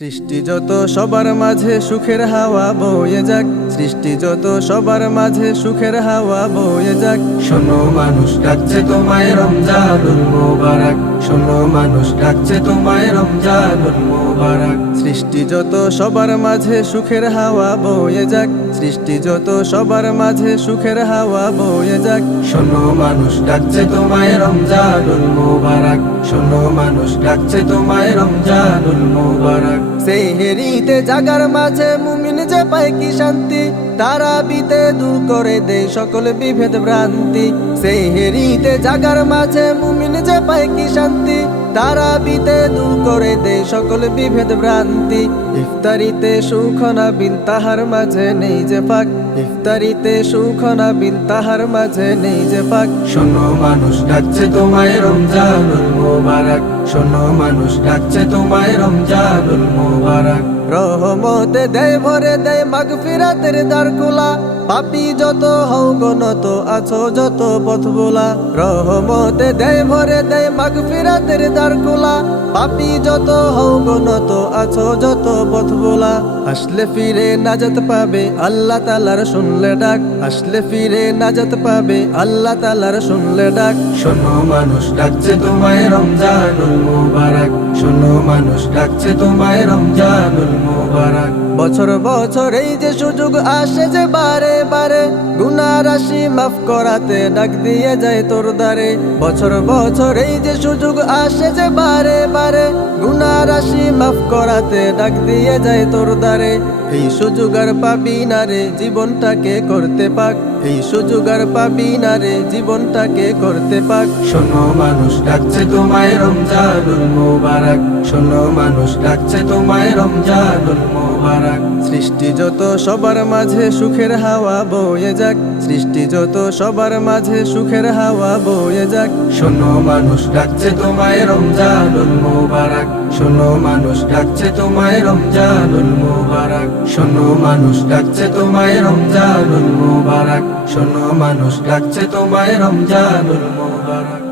সৃষ্টি যত সবার মাঝে সুখের হাওয়া বয়ে যাক, সৃষ্টি যত সবার মাঝে সুখের হাওয়া বয়ে যাক। শোনো মানুষ ডাকছে তোমায় রমজানুল মোবারক, শোনো মানুষ ডাকছে তোমায় রমজানুল মোবারক। সৃষ্টি যত সবার মাঝে সুখের হাওয়া বয়ে যাক, সৃষ্টি যত সবার মাঝে সুখের হাওয়া বয়ে যাক। শোনো মানুষ ডাকছে তোমায় রমজানুল মোবারক, শোনো মানুষ ডাকছে তোমায় রমজানুল মোবারক। সেহেরিতে জাগার মাঝে মুমিন যে পায় কি শান্তি, তারাবিতে দূর করে দেয় সকল বিভেদ ভ্রান্তি। সেহেরিতে জাগার মাঝে মুমিন যে পায় কি শান্তি, তারাবিতে দূর করে দেয় সকল বিভেদ ভ্রান্তি। ইফতারিতে সুখ না বিল তাহার মাঝে নেই যে পাক, ইফতারিতে সুখ না বিল তাহার মাঝে নেই যে পাক। শোনো মানুষ ডাকছে তোমায় রমজানুল মোবারক, শোনো মানুষ ডাকছে তোমায় রমজানুল মোবারক। রহমতে দেয় ভরে দেয় মাগফিরাতের দ্বার খোলা, পাপী যত হও গনত আছো যত পথ ভোলা। রহমতে দেয় ভরে দেয় মাগফিরাতের দ্বার খোলা, পাপী যত হও গনত আছো যত পথ ভোলা। আসলে ফিরে নাজাত পাবে আল্লাহ তাআলার শুনলে ডাক, আসলে ফিরে নাজাত পাবে আল্লাহ তাআলার শুনলে ডাক। শোনো মানুষ ডাকছে তোমায় রমজানুল মোবারক, শোনো মানুষ ডাকছে তোমায় রমজানুল মোবারক। বছর বছর এই যে সুযোগ আসে যে বারে বারে, গুনাহ রাশি মাফ করাতে ডাক দিয়ে যায় তোর দ্বারে। বছর বছর এই যে সুযোগ আসে যে বারে বারে, গুনাহ রাশি মাফ করাতে ডাক দিয়ে যায় তোর দ্বারে। এই সুযোগ আর পাবি না রে জীবনটাকে করতে পাক, এই সুযোগ আর পাবি না রে জীবনটাকে করতে পাক। শোনো মানুষ ডাকছে তোমায় রমজানুল মোবারক, শোনো মানুষ ডাকছে তোমায় রমজানুল মোবারক। সৃষ্টি যত সবার মাঝে সুখের হাওয়া বয়ে যাক, সৃষ্টি যত সবার মাঝে সুখের হাওয়া বয়ে যাক। শোনো মানুষ ডাকছে তোমায় রমজানুল মোবারক, শোনো মানুষ ডাকছে তোমায় রমজানুল মোবারক। শোনো মানুষ ডাকছে তোমায় রমজানুল মোবারক, শোনো মানুষ ডাকছে তোমায় রমজানুল মোবারক।